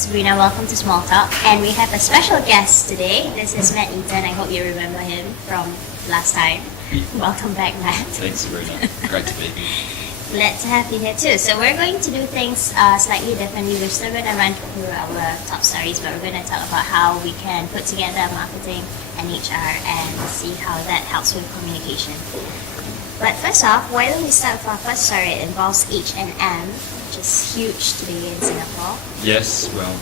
Sabrina, welcome to Small Talk. And we have a special guest today. This is Matt Eaton. I hope you remember him from last time. Welcome back, Matt. Thanks, Sabrina. Great to be here. Glad to have you here too. So we're going to do things slightly differently. We're still going to run through our top stories, but we're going to talk about how we can put together marketing and HR and see how that helps with communication. But first off, why don't we start with our first story? It involves H&M, which is huge today in Singapore. Yes, well,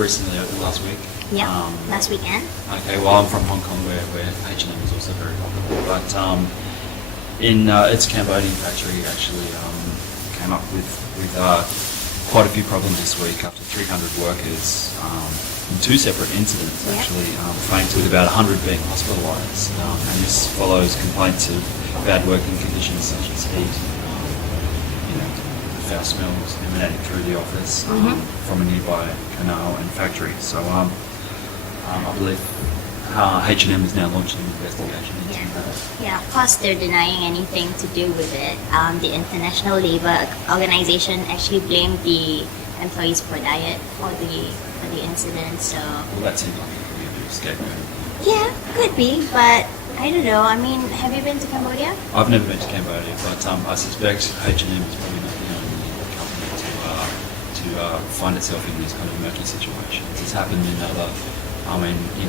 recently, last week. Yeah, last weekend. Okay, well, I'm from Hong Kong, where H&M is also very popular. But in its Cambodian factory, actually came up with quite a few problems this week after 300 workers in two separate incidents, actually, fainted with about 100 being hospitalised. And this follows complaints of bad working conditions such as heat, foul smells emanating through the office from a nearby canal and factory. So I believe H&M is now launching an investigation into that. Yeah, of course they're denying anything to do with it. The International Labour Organization actually blamed the employees for diet for the incident. So well, that seems like it could be a bit of scapegoat. Yeah, could be, but I don't know. I mean, have you been to Cambodia? I've never been to Cambodia, but I suspect H&M is probably not the only company to find itself in these kind of murky situations. It's happened in other,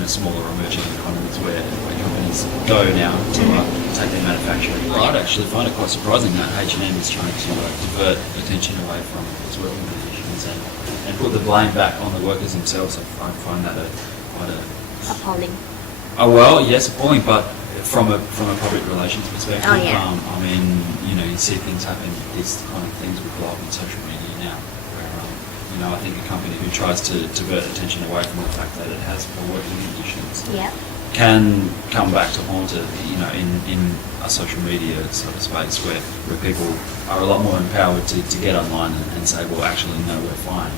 smaller emerging economies where companies go now to take their manufacturing. I'd actually find it quite surprising that H&M is trying to divert attention away from its working conditions and put the blame back on the workers themselves. I find that quite appalling. Oh well, yes, appalling, but from a public relations perspective, you see things happen. These kind of things would blow up on social media now. Where, I think a company who tries to divert attention away from the fact that it has poor working conditions can come back to haunt it. In a social media sort of space where people are a lot more empowered to get online and say, well, actually, no, we're fine.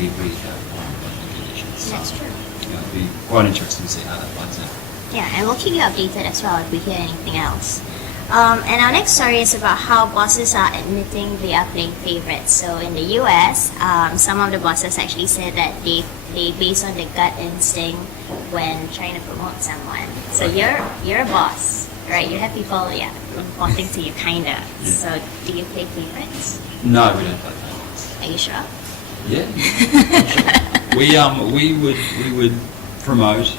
We have working conditions. That's true. It'll be quite interesting to see how that plays out. Yeah, and we'll keep you updated as well if we hear anything else. And our next story is about how bosses are admitting they are playing favorites. So in the US, some of the bosses actually said that they base on the gut instinct when trying to promote someone. So you're a boss, right? You have people reporting to you, kinda. Yeah. So do you play favorites? No, we don't play favorites. Are you sure? Yeah. We would promote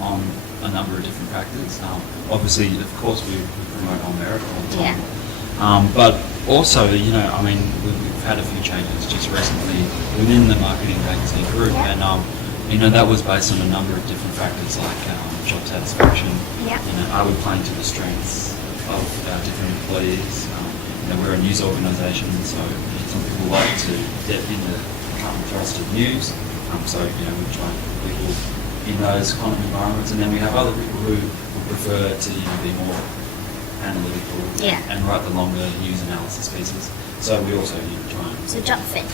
on a number of different factors. Obviously, of course, we promote on merit all the time. But also, we've had a few changes just recently within the marketing magazine group, and that was based on a number of different factors like job satisfaction. Are we playing to the strengths of our different employees? We're a news organisation, so some people like to dip into trusted news. So we try and put people in those kind of environments, and then we have other people who prefer to be more analytical and write the longer news analysis pieces. So we also try and... So job fit.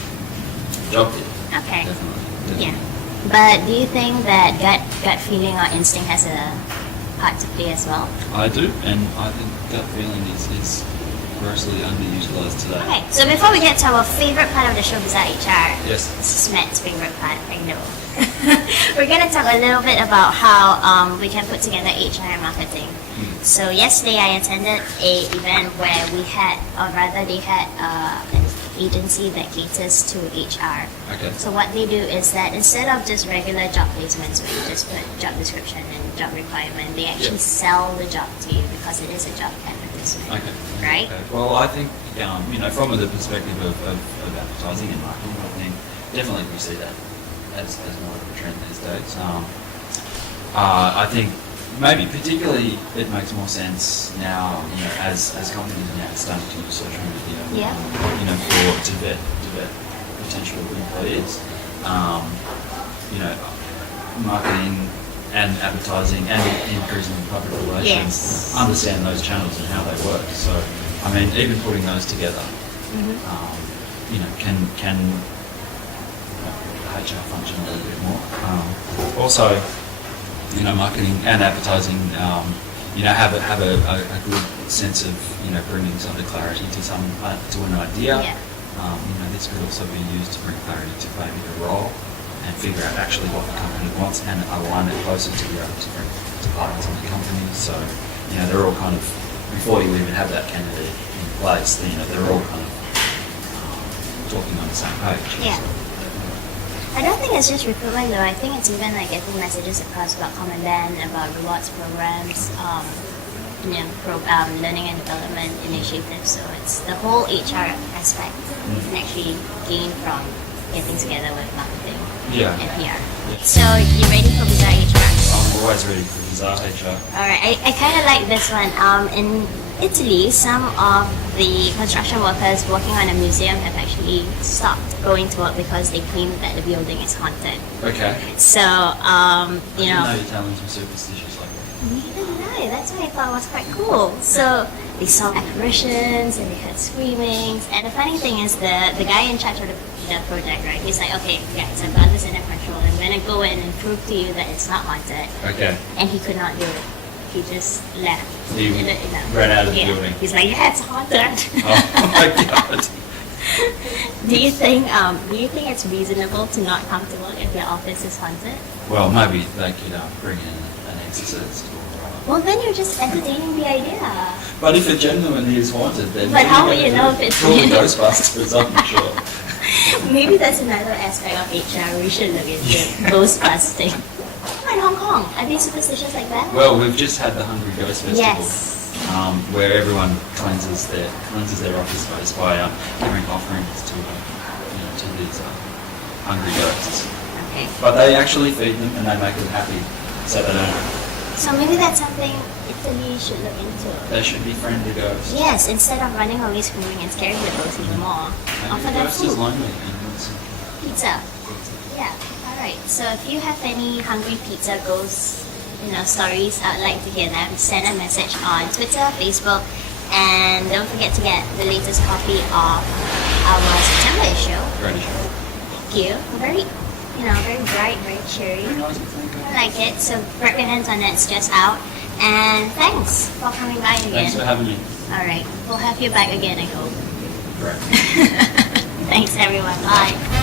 Job fit. Okay. Definitely. Yeah. But do you think that gut feeling or instinct has a part to play as well? I do, and I think gut feeling is grossly underutilized today. Okay, so before we get to our favorite part of the show besides HR, yes, this is Matt's favorite part, I know. We're going to talk a little bit about how we can put together HR marketing. So yesterday I attended a event where they had an agency that caters to HR. Okay. So what they do is that instead of just regular job placements where you just put job description and job requirement, they actually sell the job to you because it is a job advertisement. Okay. Right? Okay. Well, I think, from the perspective of advertising and marketing, I think definitely we see that as more of a trend these days. I think maybe particularly it makes more sense now, as companies are now starting to use social media, to vet potential employees. Marketing and advertising and increasing public relations understand those channels and how they work. So, even putting those together, can HR function a little bit more. Also, marketing and advertising, have a good sense of, bringing some clarity to an idea, This could also be used to bring clarity to maybe the role and figure out actually what the company wants and align it closer to the other different departments in the company. So, they're all kind of, before you even have that candidate in place, they're all kind of talking on the same page. Yeah. I don't think it's just recruitment though. I think it's even like getting messages across about Common Band, about rewards programs, learning and development initiatives. So it's the whole HR aspect you can actually gain from getting together with marketing and PR. Yeah. So you ready for Bizarre HR? I'm always ready for Bizarre HR. Alright, I kind of like this one. In Italy, some of the construction workers working on a museum have actually stopped going to work because they claim that the building is haunted. Okay. So, I didn't know Italians were superstitious like that. neither did I. That's why I thought it was quite cool. So they saw apparitions and they heard screamings. And the funny thing is, the guy in charge of the project, right? He's like, okay, guys, I've got this under control. I'm gonna go in and prove to you that it's not haunted. Okay. And he could not do it. He just left. He ran out of the building. He's like, yeah, it's haunted. Oh my god. Do you think it's reasonable to not come to work if your office is haunted? Well, maybe they could bring in an exorcist or. Well, then you're just entertaining the idea. But if it genuinely is haunted, then. But how will you know if it's call the really? Ghostbusters? I'm not sure. Maybe that's another aspect of HR we should look into. Ghostbusting. In Hong Kong, are they superstitious like that? Well, we've just had the Hungry Ghost Festival. Yes. Where everyone cleanses their office space by giving offerings to these hungry ghosts. Okay. But they actually feed them and they make them happy, so they don't. So maybe that's something Italy should look into. They should be friendly ghosts. Yes, instead of running away screaming and scaring the ghosts even more, offer Maybe the them ghost is food. lonely and wants some Pizza. Yeah. All right. So if you have any hungry pizza ghost, stories, I'd like to hear them. Send a message on Twitter, Facebook, and don't forget to get the latest copy of our September issue. great issue. Thank you. Very, very bright, very cheery. Very nice to think of. I like it. So wrap your hands on it. It's just out. And thanks for coming by again. Thanks for having me. All right. We'll have you back again, I hope. Great. Thanks, everyone. Bye.